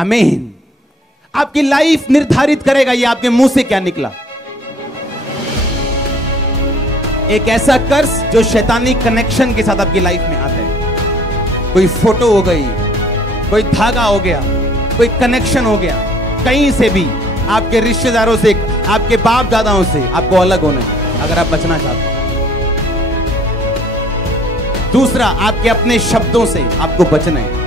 आमीन। आपकी लाइफ निर्धारित करेगा ये आपके मुंह से क्या निकला। एक ऐसा कर्ज जो शैतानी कनेक्शन के साथ आपकी लाइफ में आता है। कोई फोटो हो गई, कोई धागा हो गया, कोई कनेक्शन हो गया, कहीं से भी आपके रिश्तेदारों से, आपके बाप दादाओं से आपको अलग होना है अगर आप बचना चाहते हैं। दूसरा, आपके अपने शब्दों से आपको बचना है।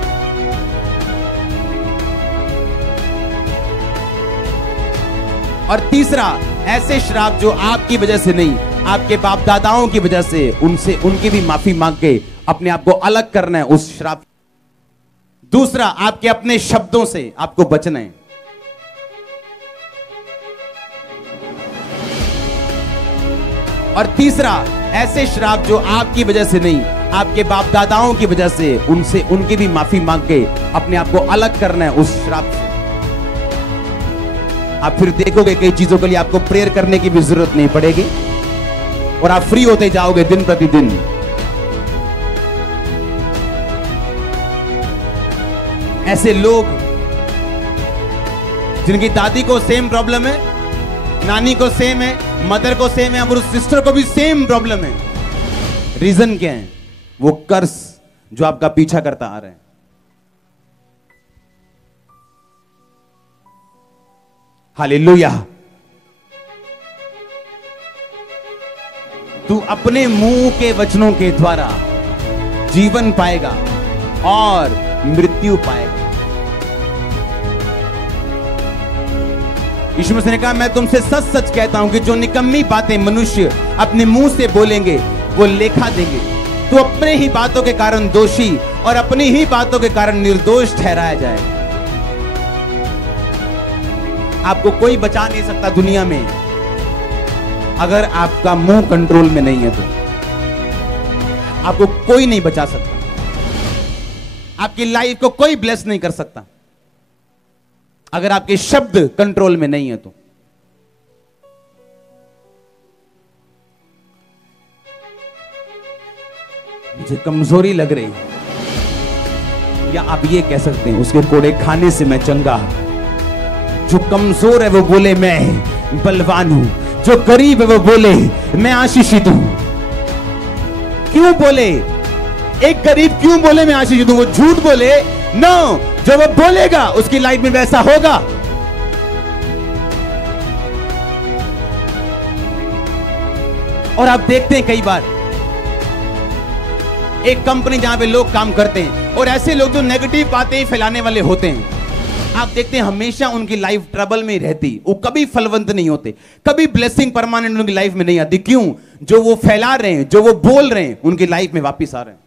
और तीसरा, ऐसे श्राप जो आपकी वजह से नहीं, आपके बाप दादाओं की वजह से, उनसे उनकी भी माफी मांग के अपने आप को अलग करना है उस श्राप। दूसरा, आपके अपने शब्दों से आपको बचना है। और तीसरा, ऐसे श्राप जो आपकी वजह से नहीं, आपके बाप दादाओं की वजह से, उनसे उनकी भी माफी मांग के अपने आप को अलग करना है उस श्राप से। आप फिर देखोगे कई चीजों के लिए आपको प्रेयर करने की भी जरूरत नहीं पड़ेगी और आप फ्री होते जाओगे दिन प्रतिदिन। ऐसे लोग जिनकी दादी को सेम प्रॉब्लम है, नानी को सेम है, मदर को सेम है, और उस सिस्टर को भी सेम प्रॉब्लम है। रीजन क्या है? वो कर्ज जो आपका पीछा करता आ रहा है। हालेलुया। तू अपने मुंह के वचनों के द्वारा जीवन पाएगा और मृत्यु पाएगा। यीशु मसीह ने कहा, मैं तुमसे सच सच कहता हूं कि जो निकम्मी बातें मनुष्य अपने मुंह से बोलेंगे वो लेखा देंगे। तू अपने ही बातों के कारण दोषी और अपनी ही बातों के कारण निर्दोष ठहराया जाएगा। आपको कोई बचा नहीं सकता दुनिया में अगर आपका मुंह कंट्रोल में नहीं है तो। आपको कोई नहीं बचा सकता, आपकी लाइफ को कोई ब्लेस नहीं कर सकता अगर आपके शब्द कंट्रोल में नहीं है तो। मुझे कमजोरी लग रही है, या आप ये कह सकते हैं उसके कोड़े खाने से मैं चंगा। जो कमजोर है वो बोले मैं बलवान हूं, जो गरीब है वो बोले मैं आशीषित हूं। क्यों बोले? एक गरीब क्यों बोले मैं आशीषित हूं? वो झूठ बोले? नो, जो वो बोलेगा उसकी लाइफ में वैसा होगा। और आप देखते हैं कई बार एक कंपनी जहां पे लोग काम करते हैं और ऐसे लोग जो नेगेटिव बातें फैलाने वाले होते हैं, आप देखते हैं हमेशा उनकी लाइफ ट्रबल में ही रहती। वो कभी फलवंत नहीं होते, कभी ब्लेसिंग परमानेंट उनकी लाइफ में नहीं आती। क्यों? जो वो फैला रहे हैं, जो वो बोल रहे हैं, उनकी लाइफ में वापिस आ रहे हैं।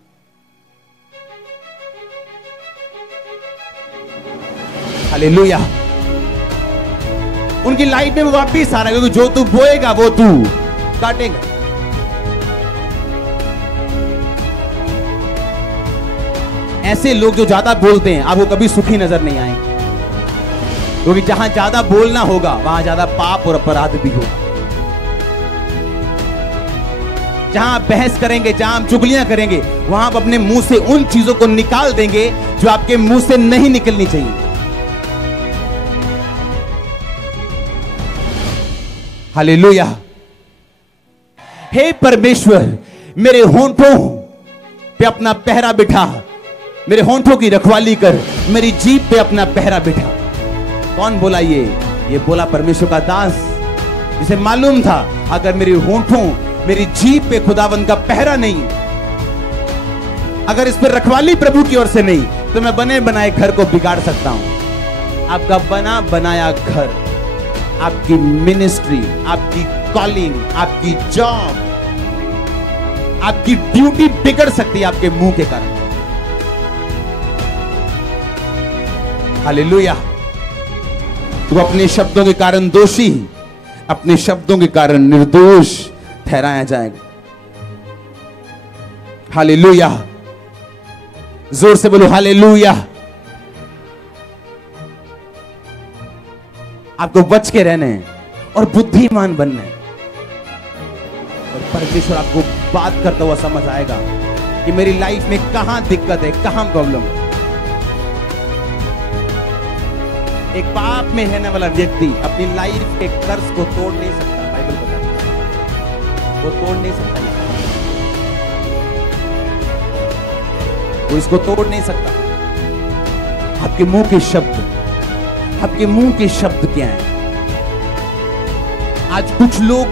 हालेलुया। उनकी लाइफ में वो वापिस आ रहा है, क्योंकि जो तू बोएगा वो तू काटेगा। ऐसे लोग जो ज्यादा बोलते हैं आपको कभी सुखी नजर नहीं आएंगे, क्योंकि जहां ज्यादा बोलना होगा वहां ज्यादा पाप और अपराध भी होगा। जहां आप बहस करेंगे, जहां आप चुगलियां करेंगे, वहां आप अपने मुंह से उन चीजों को निकाल देंगे जो आपके मुंह से नहीं निकलनी चाहिए। हालेलुया। हे परमेश्वर, मेरे होंठों पे अपना पहरा बिठा, मेरे होंठों की रखवाली कर, मेरी जीभ पे अपना पहरा बिठा। कौन बोला ये बोला परमेश्वर का दास, जिसे मालूम था अगर मेरे होंठों, मेरी जीभ पे खुदावंद का पहरा नहीं, अगर इस पर रखवाली प्रभु की ओर से नहीं, तो मैं बने बनाए घर को बिगाड़ सकता हूं। आपका बना बनाया घर, आपकी मिनिस्ट्री, आपकी कॉलिंग, आपकी जॉब, आपकी ड्यूटी बिगड़ सकती है आपके मुंह के कारण। हालेलुया। तू अपने शब्दों के कारण दोषी, अपने शब्दों के कारण निर्दोष ठहराया जाएगा। हालेलुया। जोर से बोलो हालेलुया। आपको बच के रहना है और बुद्धिमान बनना है, और परमेश्वर आपको बात करता हुआ समझ आएगा कि मेरी लाइफ में कहां दिक्कत है, कहां प्रॉब्लम है। एक पाप में रहने वाला व्यक्ति अपनी लाइफ के कर्ज को तोड़ नहीं सकता। बाइबल बताती है वो तोड़ नहीं सकता, वो इसको तोड़ नहीं सकता। आपके मुंह के शब्द, आपके मुंह के शब्द क्या हैं? आज कुछ लोग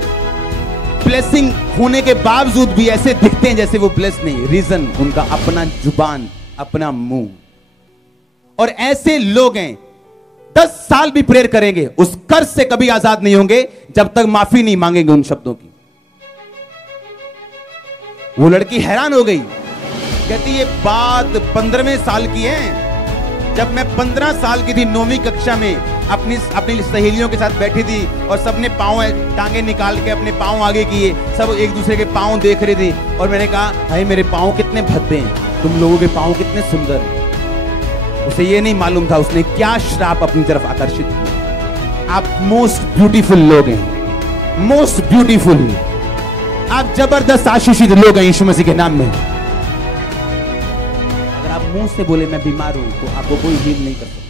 ब्लेसिंग होने के बावजूद भी ऐसे दिखते हैं जैसे वो ब्लेस नहीं। रीजन उनका अपना जुबान, अपना मुंह। और ऐसे लोग हैं 10 साल भी प्रेयर करेंगे, उस कर्ज से कभी आजाद नहीं होंगे जब तक माफी नहीं मांगेंगे उन शब्दों की। वो लड़की हैरान हो गई, कहती ये बात 15वें साल की है। जब मैं 15 साल की थी, 9वीं कक्षा में, अपनी सहेलियों के साथ बैठी थी और सबने पांव टांगे निकाल के अपने पांव आगे किए, सब एक दूसरे के पांव देख रहे थे और मैंने कहा भाई मेरे पांव कितने भद्दे हैं, तुम लोगों के पांव कितने सुंदर हैं। उसे ये नहीं मालूम था उसने क्या श्राप अपनी तरफ आकर्षित किया। आप मोस्ट ब्यूटीफुल लोग हैं, मोस्ट ब्यूटीफुल। आप जबरदस्त आशीषित लोग हैं यीशु मसीह के नाम में। अगर आप मुंह से बोले मैं बीमार हूं तो आपको कोई हील नहीं कर सकता।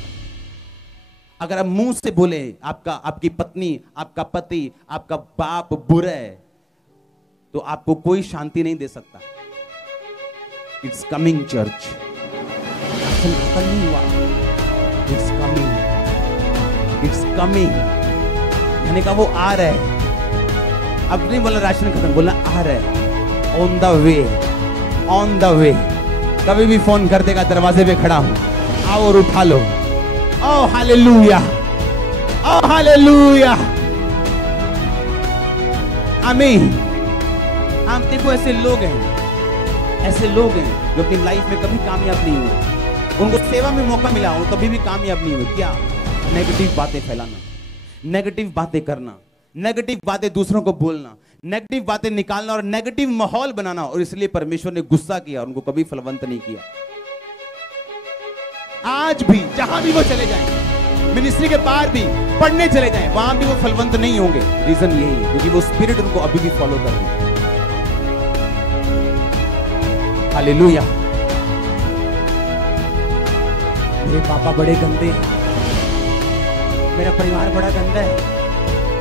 अगर आप मुंह से बोले आपकी पत्नी, आपका पति, आपका बाप बुरा है तो आपको कोई शांति नहीं दे सकता। इट्स कमिंग चर्च, खत्म नहीं हुआ, इट्स कमिंग, इट्स कमिंग। मैंने कहा वो आ रहा है। अब नहीं बोला राशन खत्म, बोला आ रहा है, on the way, on the way. कभी भी फोन कर देगा, दरवाजे पे खड़ा हूं, आओ और उठा लो। ओह हालेलुया, ओह हालेलुया, आमीन। हम देखो ऐसे लोग हैं, ऐसे लोग हैं जो अपनी लाइफ में कभी कामयाब नहीं हुए। उनको सेवा में मौका मिला हो कभी भी कामयाब नहीं हुए। क्या? नेगेटिव बातें फैलाना, नेगेटिव बातें करना, नेगेटिव बातें दूसरों को बोलना, नेगेटिव बातें निकालना और नेगेटिव माहौल बनाना। और इसलिए परमेश्वर ने गुस्सा किया, उनको कभी फलवंत नहीं किया। आज भी जहां भी वो चले जाएं, मिनिस्ट्री के बाहर भी पढ़ने चले जाएं, वहां भी वो फलवंत नहीं होंगे। रीजन यही है क्योंकि वो स्पिरिट उनको अभी भी फॉलो कर रही है। हालेलुया। मेरे पापा बड़े गंदे हैं, मेरा परिवार बड़ा गंदा है।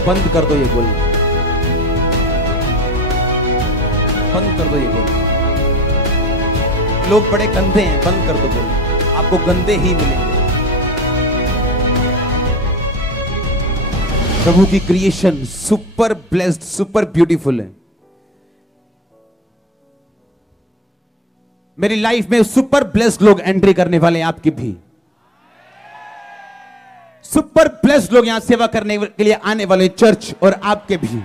बंद कर दो ये बोलना, बंद कर दो ये बोलना। लोग बड़े गंदे हैं, बंद कर दो बोलना। आपको गंदे ही मिलेंगे। प्रभु की creation super blessed, super beautiful है। मेरी लाइफ में सुपर ब्लेस्ड लोग एंट्री करने वाले हैं, आपकी भी सुपर ब्लेस्ड लोग यहां सेवा करने के लिए आने वाले चर्च, और आपके भी।